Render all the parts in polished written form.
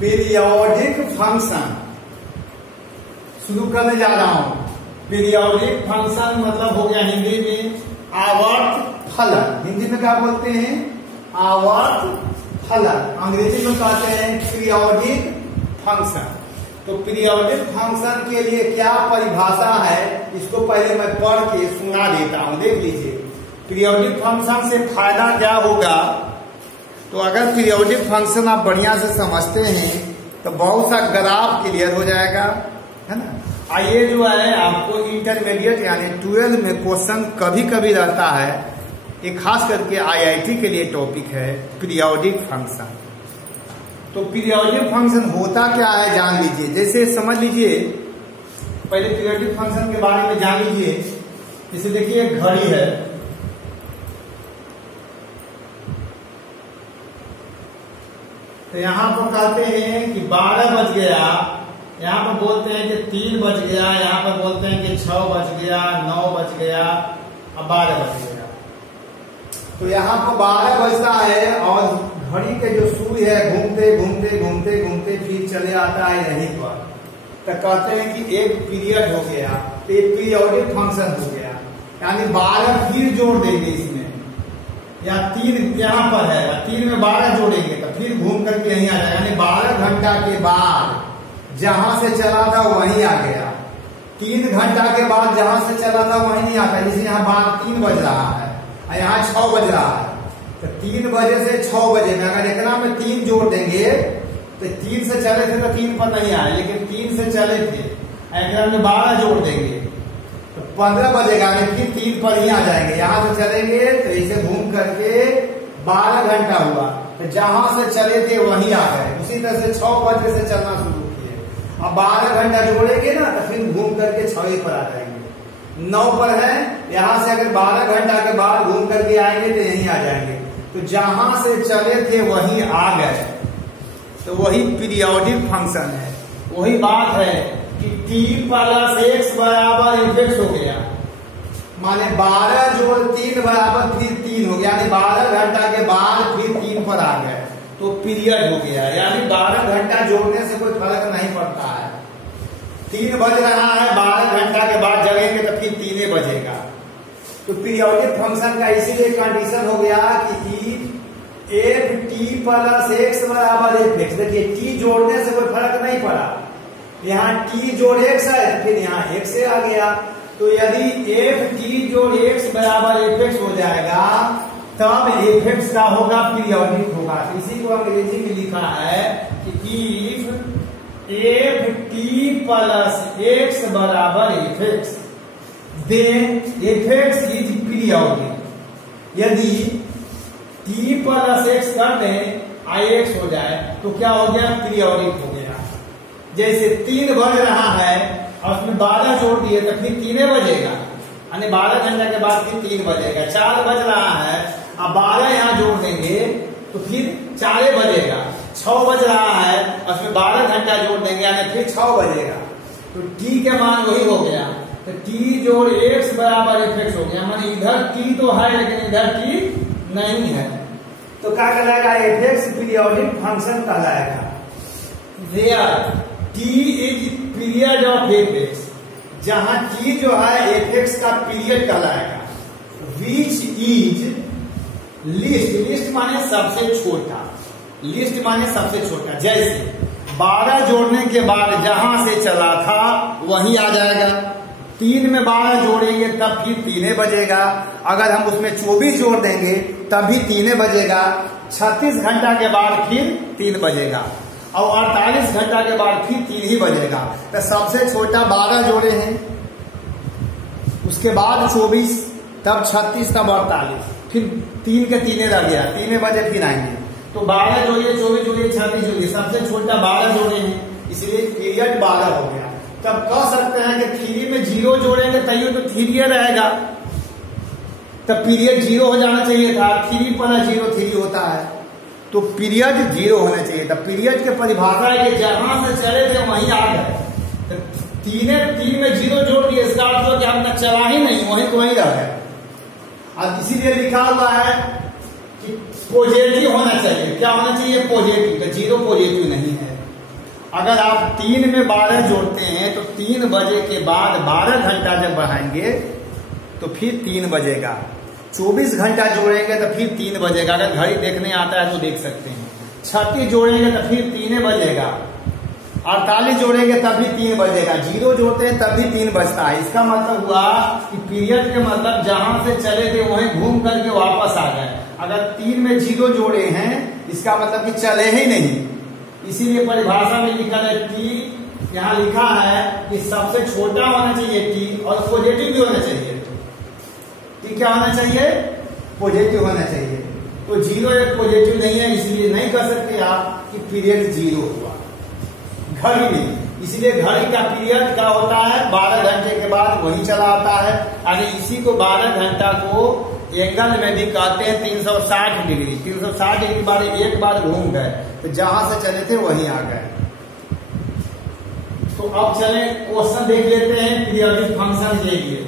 Periodic function शुरू करने जा रहा हूं। पीरियोडिक फंक्शन मतलब हो गया हिंदी में आवर्त फलन। हिंदी में क्या बोलते हैं? आवर्त फलन। अंग्रेजी में कहते हैं पीरियोडिक फंक्शन। तो पीरियोडिक फंक्शन के लिए क्या परिभाषा है, इसको पहले मैं पढ़ के सुना देता हूं। देख लीजिए पीरियोडिक फंक्शन से फायदा क्या होगा। तो अगर पीरियोडिक फंक्शन आप बढ़िया से समझते हैं तो बहुत सा ग्राफ क्लियर हो जाएगा, है ना। ये जो है आपको इंटरमीडिएट यानी 12 में क्वेश्चन कभी कभी रहता है। एक खास करके IIT के लिए टॉपिक है पीरियोडिक फंक्शन। तो पीरियोडिक फंक्शन होता क्या है जान लीजिए। जैसे समझ लीजिए पहले पीरियोडिक फंक्शन के बारे में जान लीजिए। जैसे देखिए एक घड़ी है, तो यहाँ पर कहते हैं कि 12 बज गया, यहाँ पर बोलते हैं कि 3 बज गया, यहाँ पर बोलते हैं कि 6 बज गया, 9 बज गया, अब 12 बज गया। तो यहाँ पर 12 बजता है और घड़ी के जो सूर्य है घूमते घूमते घूमते घूमते फिर चले आता है यहीं पर। तो कहते हैं कि एक पीरियड हो गया, तो एक पीरियोडिक फंक्शन हो गया। यानी 12 फिर जोड़ देंगे इसमें, या 3 यहाँ पर है, 3 में 12 जोड़ेंगे तो फिर घूम करके यहीं आ जाएगा। यानी 12 घंटा के बाद जहां से चला था वहीं आ गया। 3 घंटा के बाद जहां से चला था वहीं नहीं आता। जैसे यहाँ 3 बज रहा है और यहाँ 6 बज रहा है, तो 3 बजे से 6 बजे में अगर एकना में 3 जोड़ देंगे तो 3 से चले थे तो 3 पर नहीं आए, लेकिन 3 से चले थे, एकना में 12 जोड़ देंगे तो 15 बजेगा, फिर 3 पर ही आ जाएंगे। यहाँ से चलेंगे तो इसे घूम करके 12 घंटा हुआ, तो जहां से चले थे वहीं आ गए। उसी तरह से 6 बजे से चलना शुरू किए। अब 12 घंटा जोड़ेंगे ना तो फिर घूम करके 6 पर आ जाएंगे। 9 पर है, यहाँ से अगर 12 घंटा के बाद घूम करके आएंगे तो यहीं आ जाएंगे। तो जहां से चले थे वहीं आ गए, तो वही पीरियोडिक फंक्शन है। वही बात है कि t + x बराबर f हो गया, माने 12 जोड़ 3 बराबर फिर 3 हो गया। यानी 12 घंटा के बाद फिर 3 पर आ गए तो पीरियड हो गया। यानी 12 घंटा जोड़ने से कोई फर्क नहीं पड़ता है। 3 बज रहा है, 12 घंटा के बाद जगेंगे तो फिर 3 बजेगा। तो पीरियोडिक फंक्शन का इसीलिए कंडीशन हो गया कि f t + x बराबर f। देखिए t जोड़ने से कोई फर्क नहीं पड़ा, यहाँ t जोड़ x है फिर यहाँ x आ गया। तो यदि f t जोड़ x बराबर f हो जाएगा तब f का होगा पीरियोडिक होगा। इसी को अंग्रेजी में लिखा है कि if f t + x बराबर f then f is periodic. यदि t + x कर दें ix हो जाए तो क्या हो गया? पीरियोडिक हो गया। जैसे 3 बज रहा है और उसमें 12 जोड़ दिए तो फिर 3 बजेगा, यानी 12 घंटा के बाद फिर 3 बजेगा। 4 बज रहा है, अब 12 यहाँ जोड़ देंगे तो फिर 4 बजेगा। 6 बज रहा है और उसमें 12 घंटा जोड़ देंगे यानी फिर 6 बजेगा। तो t के मान वही हो गया। तो t जोड़ x बराबर f हो गया, माने इधर t तो है लेकिन इधर t नहीं है। तो क्या कहलाएगा? f पीरियोडिक फंक्शन कहलाएगा। Where t is period of f, जहां t जो है f का पीरियड कहलाएगा। विच इज लिस्ट, लिस्ट माने सबसे छोटा, लिस्ट माने सबसे छोटा। जैसे 12 जोड़ने के बाद जहां से चला था वहीं आ जाएगा। 3 में 12 जोड़ेंगे तब फिर 3 बजेगा। अगर हम उसमें 24 जोड़ देंगे तब भी 3 बजेगा। 36 घंटा के बाद फिर 3 बजेगा और 48 घंटा के बाद फिर 3 ही बजेगा। तो सबसे छोटा 12 जोड़े हैं, उसके बाद 24, तब 36, तब 48, फिर 3 के 3 रह गया। 3 बजे फिर आएंगे तो 12 जोड़िए, 24 जोड़िए, 36 जोड़िए, सबसे छोटा 12 जोड़े हैं, इसलिए पीरियड 12 हो गया। तब कह सकते हैं कि 3 में 0 जोड़ेंगे तैयो तो 3 रहेगा, तब पीरियड 0 हो जाना चाहिए था। 3 + 0 3 होता है, तो पीरियड 0 होना चाहिए था। पीरियड की परिभाषा है कि जहां से चले थे वहीं आ गए। तो 3 में 0 जोड़ दिए, इसका अर्थ हो कि हम तक चला ही नहीं, वहीं तो वहीं रह गए। अब इसीलिए लिखा हुआ है कि पॉजिटिव होना चाहिए। क्या होना चाहिए? पॉजिटिव। तो 0 पॉजिटिव नहीं है, अगर आप 3 में 12 जोड़ते हैं तो 3 बजे के बाद 12 घंटा जब बढ़ाएंगे तो फिर 3 बजेगा। 24 घंटा जोड़ेंगे तो फिर 3 बजेगा। अगर घड़ी देखने आता है तो देख सकते हैं। 36 जोड़ेंगे तो फिर 3 बजेगा। 48 जोड़ेंगे तब भी 3 बजेगा। 0 जोड़ते हैं तब भी 3 बजता है। इसका मतलब हुआ कि पीरियड के मतलब जहां से चले थे वहीं घूम करके वापस आ गए। अगर 3 में 0 जोड़े हैं इसका मतलब कि चले ही नहीं। इसीलिए परिभाषा में लिखा है टी, यहाँ लिखा है कि सबसे छोटा होना चाहिए टी और पॉजिटिव भी होना चाहिए। टी क्या होना चाहिए? पॉजिटिव होना चाहिए। तो 0 एक पॉजिटिव नहीं है, इसलिए नहीं कह सकते आप कि पीरियड 0 हुआ। घड़ी नहीं, इसलिए घड़ी का पीरियड क्या होता है? 12 घंटे के बाद वही चला आता है। यानी इसी को 12 घंटा को एंगल में भी कहते हैं 360 डिग्री। 360 डिग्री बाद एक बार घूम गए तो जहां से चले थे वहीं आ गए। तो अब चले क्वेश्चन देख लेते हैं पीरियोडिक फंक्शन के लिए।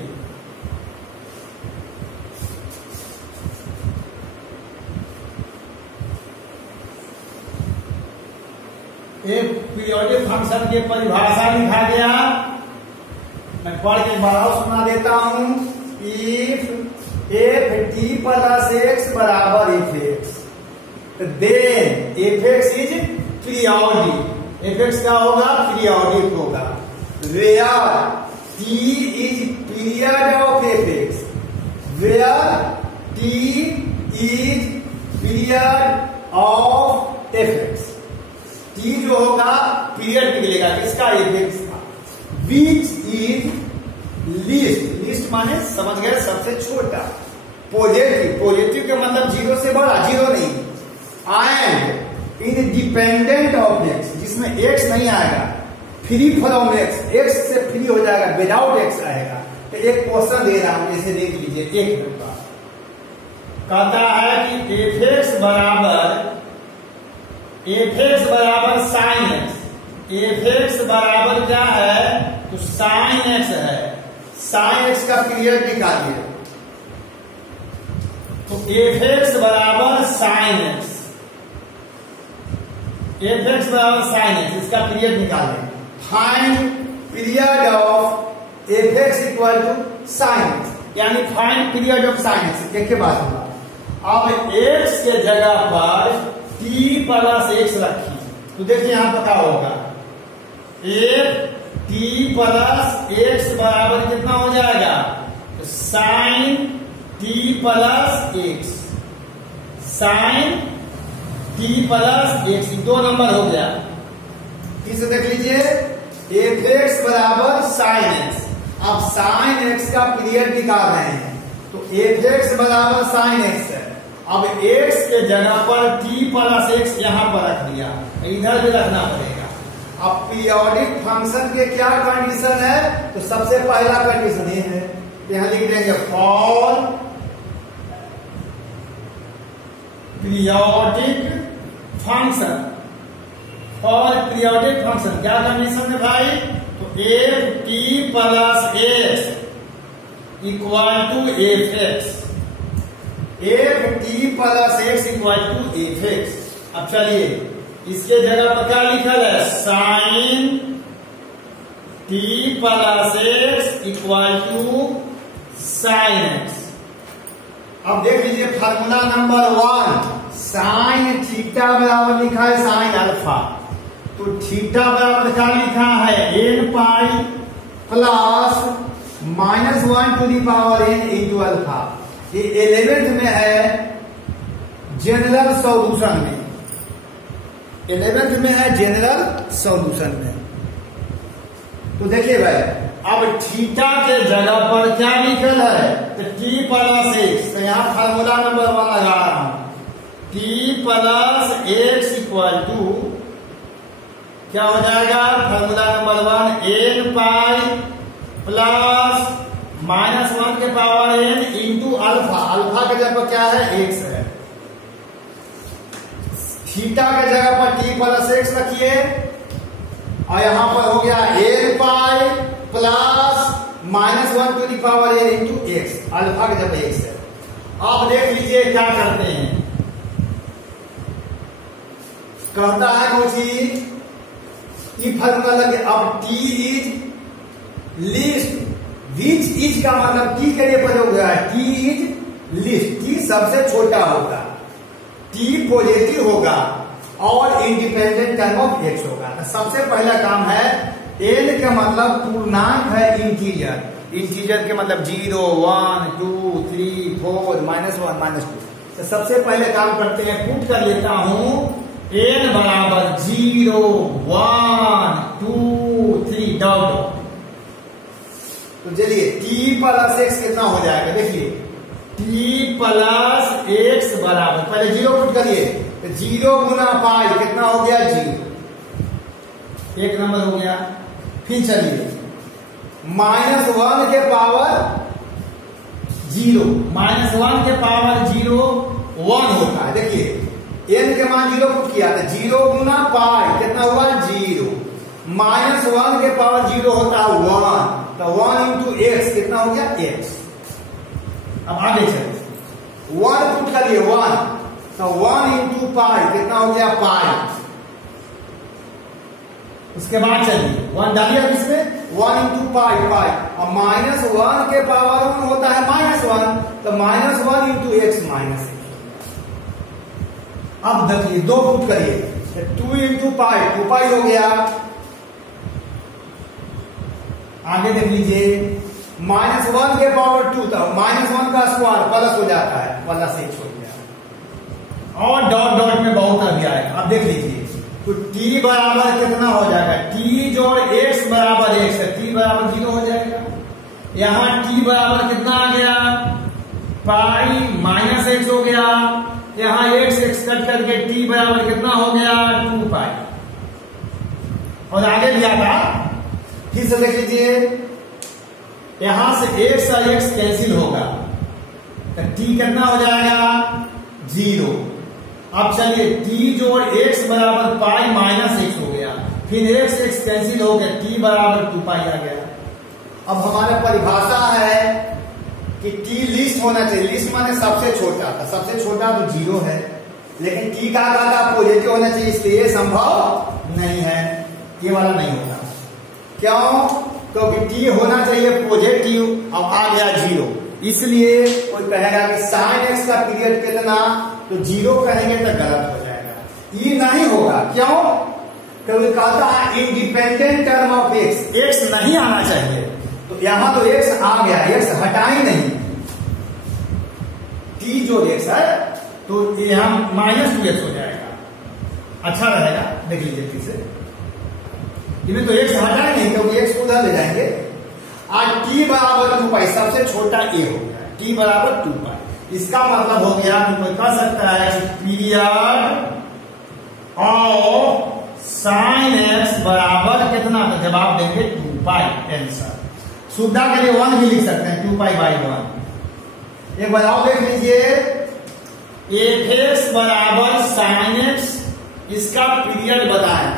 एक पीरियोडिक फंक्शन की परिभाषा लिखा गया, मैं पढ़ के बार सुना देता हूं। If f t plus x बराबर fx then fx is periodic. fx क्या होगा? पीरियोडिक होगा। Where t is period of fx, where t is period of fx। t जो होगा पीरियड निकलेगा किसका? fx का। विच इज लीस्ट, लीस्ट माने समझ गए सबसे छोटा। पॉजिटिव, पॉजिटिव का मतलब 0 से बड़ा, 0 नहीं। एंड इंडिपेंडेंट ऑफ x, जिसमें x नहीं आएगा। फ्री फ्रॉम x से फ्री हो जाएगा, विदाउट x आएगा। तो एक क्वेश्चन दे रहा हूं, इसे देख लीजिए। एक मिनट का कहता है कि fx बराबर साइन x। fx बराबर क्या है? तो साइन x है। साइन x का पीरियड निकालिए। तो fx बराबर साइन x, fx बराबर साइन x, इसका पीरियड निकालें। Find period of fx equal to sine x, यानी find period of sine x। देखिए बात होगा। अब x के जगह पर t प्लस x रखिए तो देखिए यहां पर क्या होगा? एक t प्लस x बराबर कितना हो जाएगा? तो sine t plus x, sine t plus x, 2 number हो गया। फिर से देख लीजिए, fx बराबर साइन x। अब साइन x का पीरियड निकाल रहे हैं तो fx बराबर साइन x है। अब x के जगह पर t प्लस x यहां पर रख दिया, इधर भी रखना पड़ेगा। अब पीरियोडिक फंक्शन के क्या कंडीशन है? तो सबसे पहला कंडीशन ये है, यहां लिख देंगे for periodic function. For periodic function क्या कंडीशन है भाई? तो f t plus x equal to fx, f t plus x equal to fx। अब चलिए इसके जगह पर क्या लिखा है? Sine t plus x equal to sine x। अब देख लीजिए फार्मूला नंबर 1, साइन थीटा बराबर लिखा है साइन अल्फा। तो थीटा बराबर क्या लिखा है? n pi plus -1 to the power n into alpha. ये 11th में है जनरल सॉल्यूशन में, 11th में है जनरल सॉल्यूशन में। तो देखिए भाई, अब थीटा के जगह पर क्या लिखल है? तो t प्लस x। तो यहां फार्मूला नंबर 1 लगा रहा हूं, t plus x equal to क्या हो जाएगा? Formula number 1 n pi plus -1 के power n into alpha. Alpha के जगह पर क्या है? x है। थीटा के जगह पर t प्लस x रखिए और यहां पर हो गया n pi plus -1 to the power n into x। Alpha के जगह x है। अब देख लीजिए क्या करते हैं। कहता है कोई ये फार्मूला लगे। अब T is least, which is का मतलब टी के लिए प्रयोग हुआ है, टी इज लीस्ट, टी सबसे छोटा होगा, टी पॉजिटिव होगा और इंडिपेंडेंट टर्म ऑफ एक्स होगा। तो सबसे पहला काम है एन का मतलब पूर्णांक है इंटीजर, इंटीजर के मतलब 0, 1, 2, 3, 4, -1, -2। तो सबसे पहले काम करते हैं, पुट कर लेता हूं एन बराबर 0, 1, 2, 3 डॉट। तो चलिए t प्लस एक्स कितना हो जाएगा, देखिए t प्लस एक्स बराबर, पहले 0 पुट करिए, तो 0 गुना पाई कितना हो गया 0, एक नंबर हो गया। फिर चलिए -1 के पावर 0, -1 के पावर 0 1 होता है। देखिए n के मान 0 पुट किया तो 0 गुना पाई कितना हुआ 0, -1 के पावर 0 होता है 1, तो 1 इंटू एक्स कितना हो गया x। अब आगे चलिए 1 पुट करिए 1, तो 1 इंटू पाई कितना हो गया पाई। उसके बाद चलिए 1 डालिए इसमें, 1 इंटू पाई पाई, और -1 के पावर 1 होता है -1, तो -1 इंटू एक्स माइनस। अब देखिए 2 पुट करिए, 2 इंटू पाई 2 पाई हो गया। आगे देख लीजिए -1 के पावर 2, तो -1 का स्क्वायर प्लस हो जाता है, प्लस x हो गया, और डॉट डॉट में बहुत आ गया है। अब देख लीजिए तो t बराबर कितना हो जाएगा, t जोड़ x बराबर x है, t बराबर 0 हो जाएगा। यहां t बराबर कितना आ गया पाई माइनस x हो गया, यहां x कट करके t बराबर कितना हो गया 2 पाई। और आगे भी आता, फिर से देख लीजिए यहां से x और x कैंसिल होगा, तो t कितना हो जाएगा 0। अब चलिए t जोड़ x बराबर पाई माइनस x हो गया, फिर x कैंसिल हो गया, t बराबर 2 पाई आ गया। अब हमारे परिभाषा है कि t लिस्ट होना चाहिए, लिस्ट माने सबसे छोटा, तो सबसे छोटा तो 0 है, लेकिन t का आधा पॉजिटिव होना चाहिए, इसलिए संभव नहीं है, ये वाला नहीं होगा। क्यों? क्योंकि t होना चाहिए पॉजिटिव, अब आ गया 0, इसलिए कोई कहेगा कि sin x का पीरियड कितना, तो 0 कहेंगे तो गलत हो जाएगा, ये नहीं होगा। क्यों? क्योंकि कहता है independent term of x, x नहीं आना चाहिए, तो यहां तो x आ गया, x हटा ही नहीं, t जो x है तो यहां -2x हो जाएगा, अच्छा रहेगा। देख लीजिए फिर से, इन्हें तो x हटा ही नहीं, क्योंकि x को उधर ले जाएंगे। आज t बराबर 2 पाई, सबसे छोटा a हो गया, t बराबर 2 पाई। इसका मतलब हो गया कि कोई कह सकता है कि पीरियड ऑफ साइन x बराबर कितना, तो जवाब देंगे 2 पाई। आंसर सुविधा के लिए 1 भी लिख सकते हैं, 2 पाई बाई 1। एक बताओ देख लीजिए, f(x) बराबर साइन x, इसका पीरियड बताएं,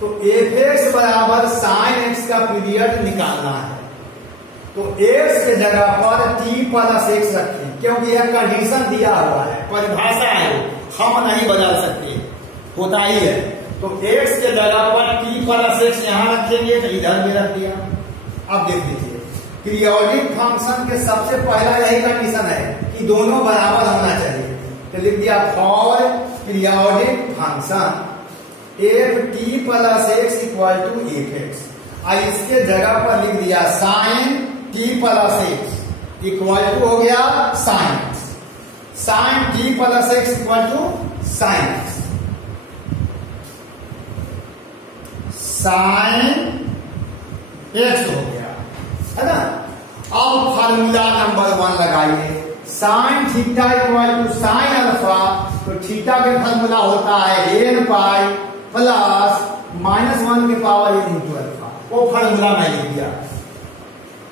तो f(x) बराबर साइन x का पीरियड निकालना है, तो x के जगह पर t प्लस x रखें, क्योंकि यह कंडीशन दिया हुआ है, परिभाषा है, हम नहीं बदल सकते, होता ही है। तो x के जगह पर t प्लस x यहां रखेंगे, तो इधर भी रख दिया। अब देख लीजिए पीरियोडिक फंक्शन के सबसे पहला यही कंडीशन है कि दोनों बराबर होना चाहिए, तो लिख दिया for periodic function f(t plus x equal to f(x), और इसके जगह पर लिख दिया sine t plus x equal to हो गया sine x, sine t plus x equal to sine x, sine x हो गया, है ना। अब फार्मूला नंबर 1 लगाइए, sine theta equal to sine alpha, तो थीटा के फार्मूला होता है n पाई प्लस -1 के पावर n इंटू अल्फा, वो फार्मूला मैं लिख दिया।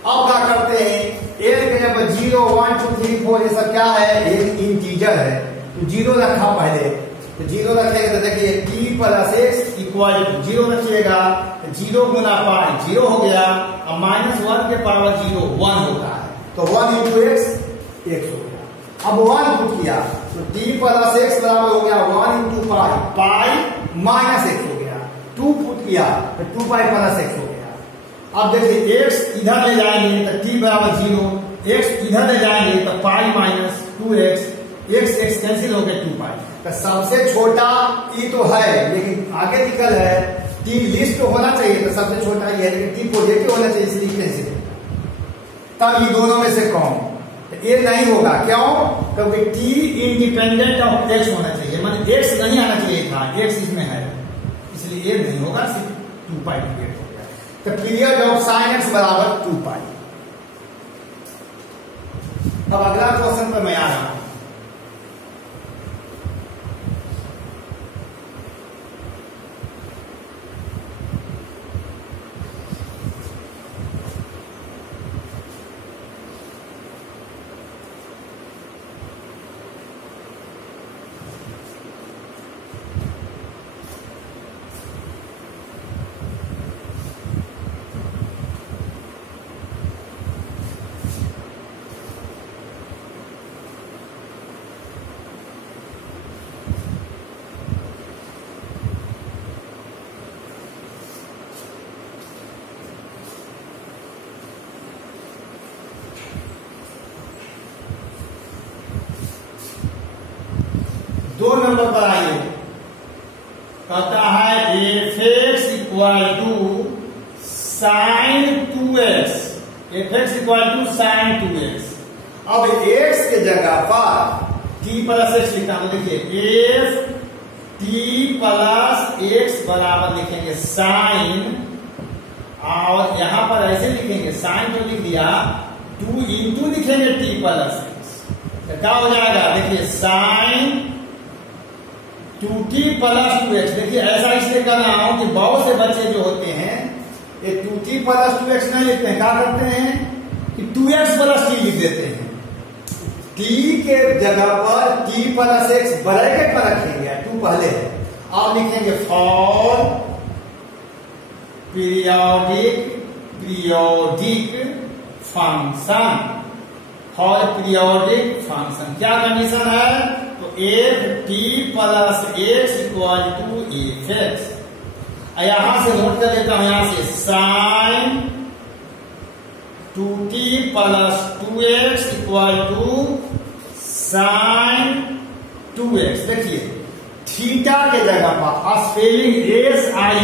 अब क्या करते हैं, n के जब 0, 1, 2, 3, 4 ये सब क्या है, एक इंटीजर है, तो 0 रखा पहले, तो 0 रखेगा तो देखिए t plus x equal to 0 रखिएगा, 0 गुना पाई 0 हो गया, और -1 के पावर 0 1 होता है, तो 1 इंटू x हो गया। अब 1 पुट किया तो t प्लस x बराबर हो गया 1 into pi, pi minus x हो गया, 2 पुट किया तो 2 पाई प्लस x हो गया। अब देखिए x इधर ले जाएंगे तो t बराबर 0, x इधर ले जाएंगे तो pi minus 2x, x cancel हो गया 2 पाई। तो सबसे छोटा t तो है लेकिन आगे निकल है t लिस्ट तो होना चाहिए, तो सबसे छोटा ये है लेकिन t पॉजिटिव होना चाहिए, इसलिए कैंसिल। तब ये दोनों में से कौन, ये नहीं होगा, क्यों? क्योंकि t इंडिपेंडेंट ऑफ x होना चाहिए, मतलब x नहीं आना चाहिए था, x इसमें है, इसलिए ये नहीं होगा, सिर्फ 2 पाई हो गया। तो पीरियड ऑफ साइन x बराबर 2 पाई। अब अगला क्वेश्चन पर मैं आ रहा हूं। दो नंबर पर आइए, कहता है F X equal to sine 2x, F X equal to sine 2x। अब x के जगह पर t प्लस एक्स लिखा, तो देखिए एफ टी प्लस एक्स बराबर लिखेंगे साइन, और यहां पर ऐसे लिखेंगे साइन तो लिख दिया, 2 इंटू लिखेंगे t प्लस एक्स, क्या हो जाएगा? देखिए साइन 2t प्लस 2x। देखिए ऐसा इसलिए कर रहा हूं कि बहुत से बच्चे जो होते हैं ये 2t प्लस 2x नहीं लिखते हैं, क्या करते हैं कि 2x प्लस t लिख देते हैं। t के जगह पर t प्लस x ब्रैकेट पर रखेंगे, 2 पहले है, अब लिखेंगे for periodic function, for periodic function. क्या कंडीशन है? तो F T plus X equal to F X. यहां से नोट कर लेता हूं, यहां से sine 2t plus 2x equal to sine 2x। देखिए थीटा के जगह पर स्पेलिंग एस आई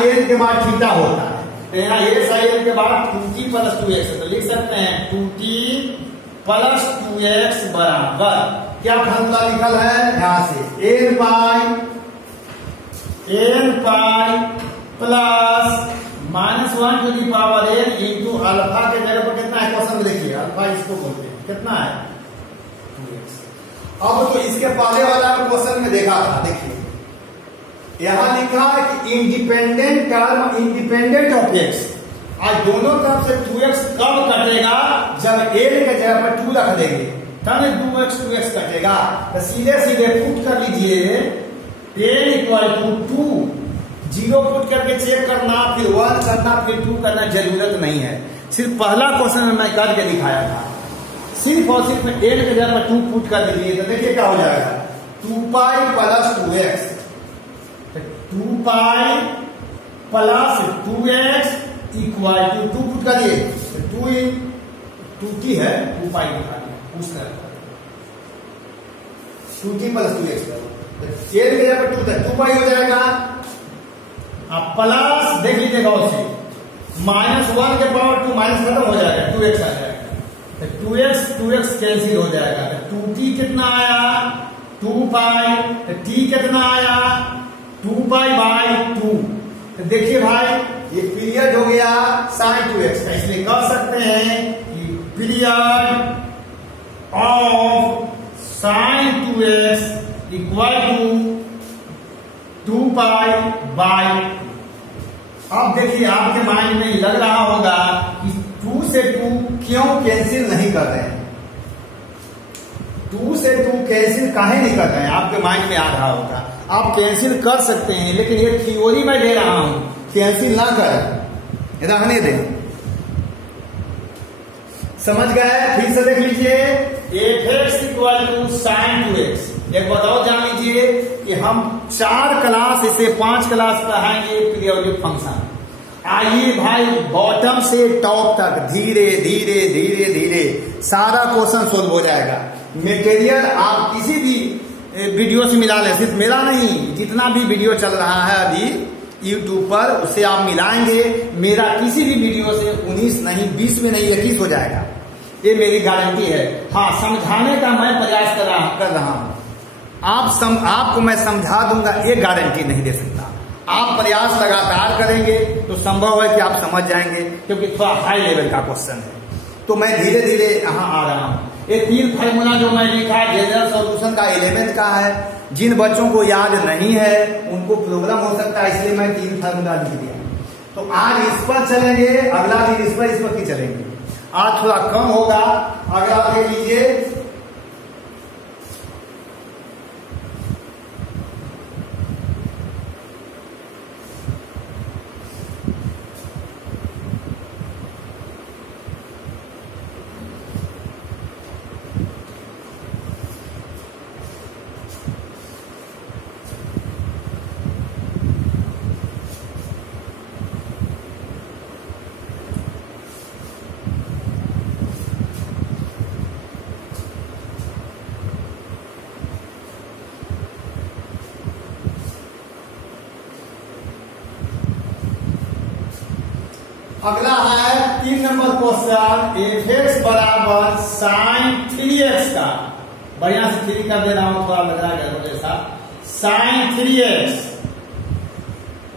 एन के बाद थीटा होता है, तो यहाँ एस आई एन के बाद 2t प्लस 2x, तो लिख सकते हैं 2t प्लस 2x बराबर क्या फॉर्मूला निकल है? यहां से n pi plus -1 to the power n into alpha के जगह पर कितना है क्वेश्चन में देखिए, अल्फा इसको बोलते हैं, कितना है 2x। अब तो इसके पहले वाला क्वेश्चन में देखा था, देखिए यहां लिखा है कि independent term independent of x, आज दोनों तरफ से 2x कब कटेगा? जब n के जगह पर 2 रख देंगे तब 2x कटेगा। तो सीधे सीधे पुट कर लीजिए n इक्वल टू 2, 0 पुट करके चेक करना, फिर 1 करना, फिर 2 करना जरूरत नहीं है। सिर्फ पहला क्वेश्चन में मैं करके दिखाया था, सिर्फ और सिर्फ n के जगह पर 2 पुट कर दीजिए, तो देखिए क्या हो जाएगा 2 pi plus 2x, 2 pi plus 2x equal to 2 put करिए, 2t है 2 पाई निकालिए, उस तरह 2t प्लस 2x n के जगह पर 2 पाई हो जाएगा। अब प्लस देख लीजिएगा उसे -1 के पावर 2 माइनस खत्म हो जाएगा, 2x आ जाएगा, 2x कैंसिल हो जाएगा, 2t कितना आया 2 पाई, t कितना आया 2 पाई बाई 2। तो देखिए भाई ये पीरियड हो गया साइन 2x का, इसलिए कह सकते हैं कि period of sine 2x equal to 2 pi by. अब देखिए आपके माइंड में लग रहा होगा कि 2 से 2 क्यों कैंसिल नहीं कर रहे हैं, 2 से 2 कैंसिल काहे नहीं कर रहे हैं, आपके माइंड में आ रहा होगा। आप कैंसिल कर सकते हैं, लेकिन ये थ्योरी में दे रहा हूं, कैंसिल ना करें, रहने दें। समझ गए? फिर से देख लीजिए F X equal to sine 2x, एक बताओ जान लीजिए कि हम 4 क्लास इसे 5 क्लास पढ़ाएंगे पीरियोडिक फंक्शन। आइए भाई बॉटम से टॉप तक धीरे धीरे धीरे धीरे सारा क्वेश्चन सोल्व हो जाएगा। मटेरियल आप किसी भी वीडियो से मिला लें, सिर्फ मेरा नहीं, जितना भी वीडियो चल रहा है अभी यूट्यूब पर उससे आप मिलाएंगे, मेरा किसी भी वीडियो से 19 नहीं 20 में नहीं 21 हो जाएगा, ये मेरी गारंटी है। हाँ, समझाने का मैं प्रयास कर रहा हूं। आपको मैं समझा दूंगा ये गारंटी नहीं दे सकता। आप प्रयास लगातार करेंगे तो संभव है कि आप समझ जाएंगे, क्योंकि थोड़ा हाई लेवल का क्वेश्चन है। तो मैं धीरे धीरे यहाँ आ रहा हूँ। ये 3 फार्मूला जो मैं लिखा है जनरल सॉल्यूशन का 11th का है। जिन बच्चों को याद नहीं है उनको प्रॉब्लम हो सकता है, इसलिए मैं 3 फार्मूला लिख दिया। तो आज इस पर चलेंगे, अगला दिन इस पर की चलेंगे। आज थोड़ा कम होगा। अगला देख लीजिए, अगला है 3 नंबर क्वेश्चन, f(x) बराबर sin 3x का। बढ़िया से 3 कर दे रहा हूं, थोड़ा लग रहा है जैसा। sin 3x,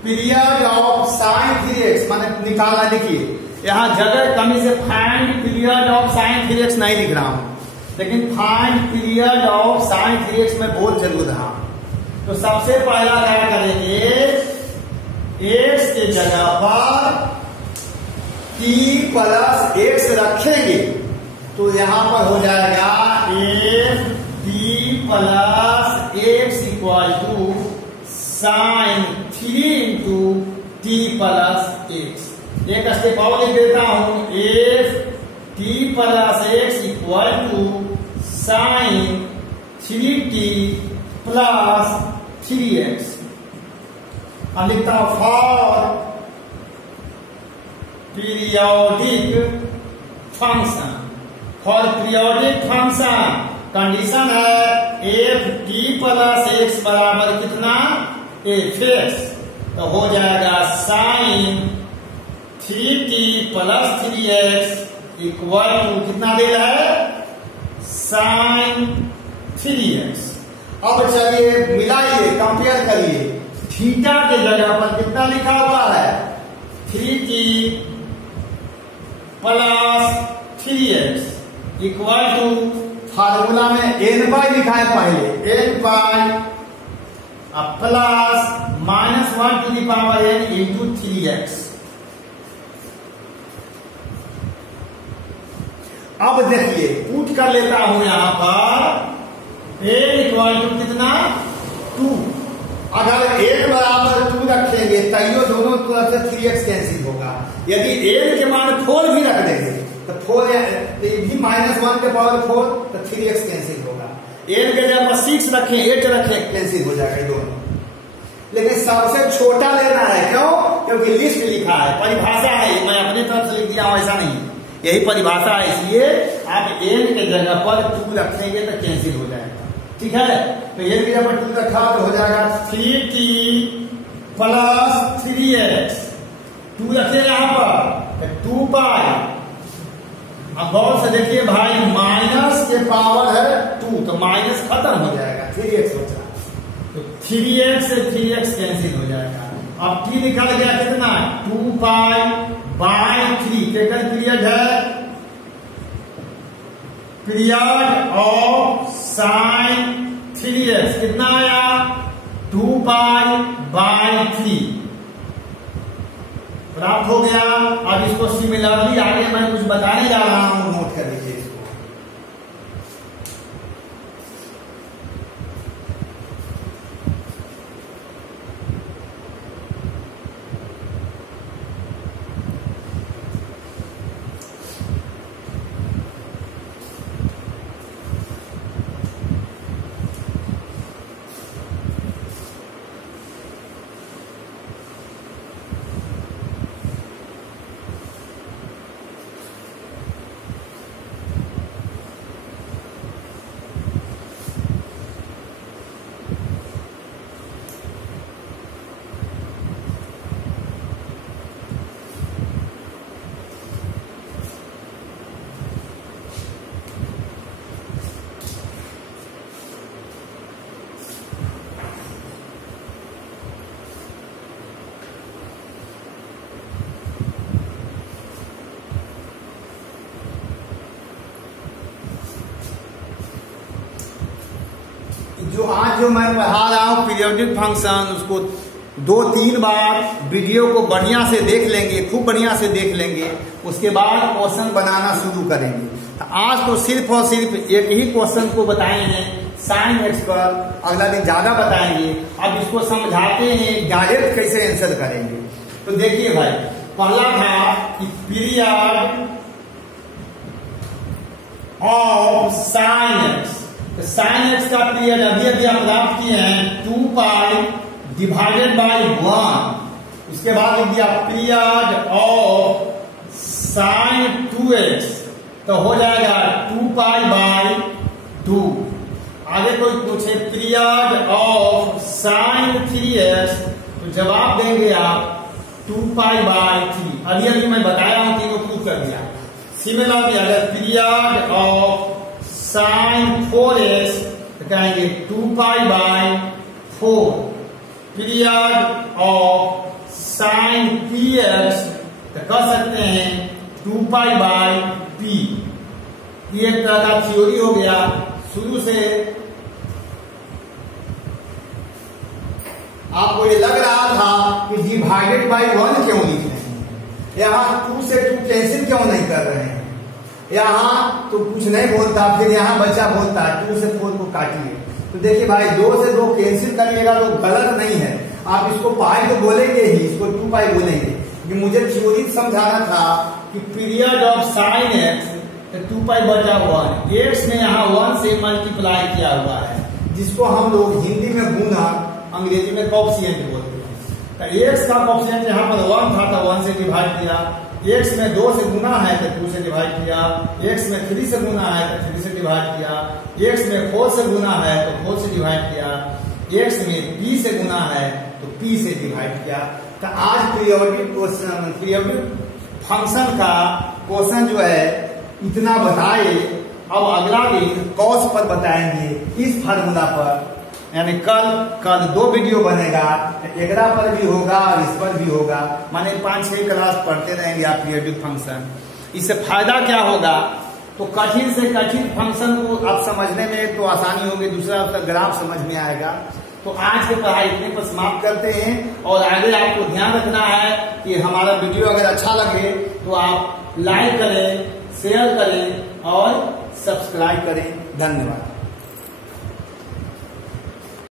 period of sin 3x माने निकालना। देखिए यहाँ जगह कमी से find period of sin 3x नहीं लिख रहा हूं, लेकिन find period of sin 3x में बोल जरूर रहा। तो सबसे पहला क्या करेंगे, x के जगह पर t प्लस x रखेंगे तो यहां पर हो जाएगा f t plus x equal to sine 3 into t plus x। एक स्टेप और लिख देता हूं, f t plus x equal to sine 3t plus 3x। अब लिखता हूं for periodic function. For periodic function condition है f t प्लस x बराबर कितना, f(x), तो हो जाएगा sign 3t plus 3x equal to कितना दे रहा है, साइन 3x। अब चलिए मिलाइए, कंपेयर करिए। थीटा के जगह पर कितना लिखा हुआ है, 3t plus 3x equal to, formula में n पाई लिखा है पहले, n pi plus -1 to the power n into 3x। अब देखिए पुट कर लेता हूं यहां पर n इक्वल टू कितना, 2। अगर n बराबर 2 रखेंगे तैयो दोनों तरफ से 3x कैंसिल होगा। यदि n के मान 4 भी रख देंगे तो 4 भी -1 के पावर 4 तो 3x कैंसिल होगा। n के जगह 6 रखें 8 रखें कैंसिल हो जाएगा दोनों। लेकिन सबसे छोटा लेना है, क्यों, क्योंकि लिस्ट लिखा है, परिभाषा है, मैं अपनी तरफ से लिख दिया हूं, ऐसा नहीं, यही परिभाषा है। इसलिए आप n के जगह पर 2 रखेंगे तो कैंसिल हो जाएगा, ठीक है। तो n के जगह पर 2 रखा तो हो जाएगा 3t प्लस 3x। 2 रखे यहां पर 2 पाई। अब गौर से देखिए भाई, माइनस के पावर है 2 तो माइनस खत्म हो जाएगा, 3x बचा, तो 3x से 3x कैंसिल हो जाएगा। अब t निकल गया कितना, 2 पाई बाय 3। केकल पीरियड है, पीरियड ऑफ साइन 3x कितना आया, 2 पाई बाय 3 प्राप्त हो गया। अब इसको सिमिलरली आगे मैं कुछ बताने जा रहा हूं, नोट कर लीजिए इसको। जो मैं पढ़ा रहा हूँ पीरियोडिक फंक्शन, उसको 2-3 बार वीडियो को बढ़िया से देख लेंगे, खूब बढ़िया से देख लेंगे, उसके बाद क्वेश्चन बनाना शुरू करेंगे। तो आज तो सिर्फ और सिर्फ एक ही क्वेश्चन को बताएंगे साइन एक्स पर, अगला दिन ज्यादा बताएंगे। अब इसको समझाते हैं डायरेक्ट कैसे आंसर करेंगे। तो देखिए भाई, पहला था कि पीरियड ऑफ साइन एक्स। तो साइन एक्स का पीरियड अभी अभी आप प्राप्त किए हैं 2 पाई डिवाइडेड बाई 1। उसके बाद लिख दिया पीरियड ऑफ साइन 2x, तो हो जाएगा 2 पाई बाई 2। आगे कोई पूछे पीरियड ऑफ साइन 3x, तो जवाब देंगे आप 2 पाई बाई 3। अभी अभी मैं बताया हूं, तीनों प्रूफ कर दिया। सिमिलरली अगर पीरियड ऑफ साइन 4x, तो कहेंगे 2 pi by 4। Period of sign px, तो कह सकते हैं 2 पाई बाई p। ये एक तरह का थ्योरी हो गया। शुरू से आपको ये लग रहा था कि डिवाइडेड बाई 1 क्यों लिख रहे हैं, यहाँ 2 से 2 कैंसिल क्यों नहीं कर रहे हैं, यहाँ तो कुछ नहीं बोलता, फिर यहाँ बच्चा बोलता है 2 से 4 को काटिए। तो देखिए भाई, 2 से 2 कैंसिल करिएगा तो गलत नहीं है, आप इसको पाई तो बोलेंगे ही, इसको 2 पाई बोलेंगे। कि मुझे थ्योरी समझाना था कि पीरियड ऑफ साइन एक्स, तो 2 पाई बचा 1, एक्स में यहाँ 1 से मल्टीप्लाई किया हुआ है, जिसको हम लोग हिंदी में गुना, अंग्रेजी में कॉफिशिएंट बोलते हैं। तो एक्स का कॉफिशिएंट यहाँ पर 1 था, तो 1 से डिवाइड किया। एक्स में 2 से गुना है तो 2 से डिवाइड किया। एक्स में 3 से गुना है तो 3 से डिवाइड किया। एक्स में 4 से गुना है तो 4 से डिवाइड किया। एक्स में p से गुना है तो p से डिवाइड किया। तो आज पीरियोडिक फंक्शन का क्वेश्चन जो है इतना बताए। अब अगला दिन कॉस पर बताएंगे, इस फार्मूला पर, यानी कल 2 वीडियो बनेगा, एकरा पर भी होगा और इस पर भी होगा। माने 5-6 क्लास पढ़ते रहेंगे आप पीरियोडिक फंक्शन। इससे फायदा क्या होगा, तो कठिन से कठिन फंक्शन को आप समझने में तो आसानी होगी, दूसरा उसका ग्राफ समझ में आएगा। तो आज की पढ़ाई इतने पर समाप्त करते हैं। और आगे आपको ध्यान रखना है कि हमारा वीडियो अगर अच्छा लगे तो आप लाइक करें, शेयर करें और सब्सक्राइब करें। धन्यवाद।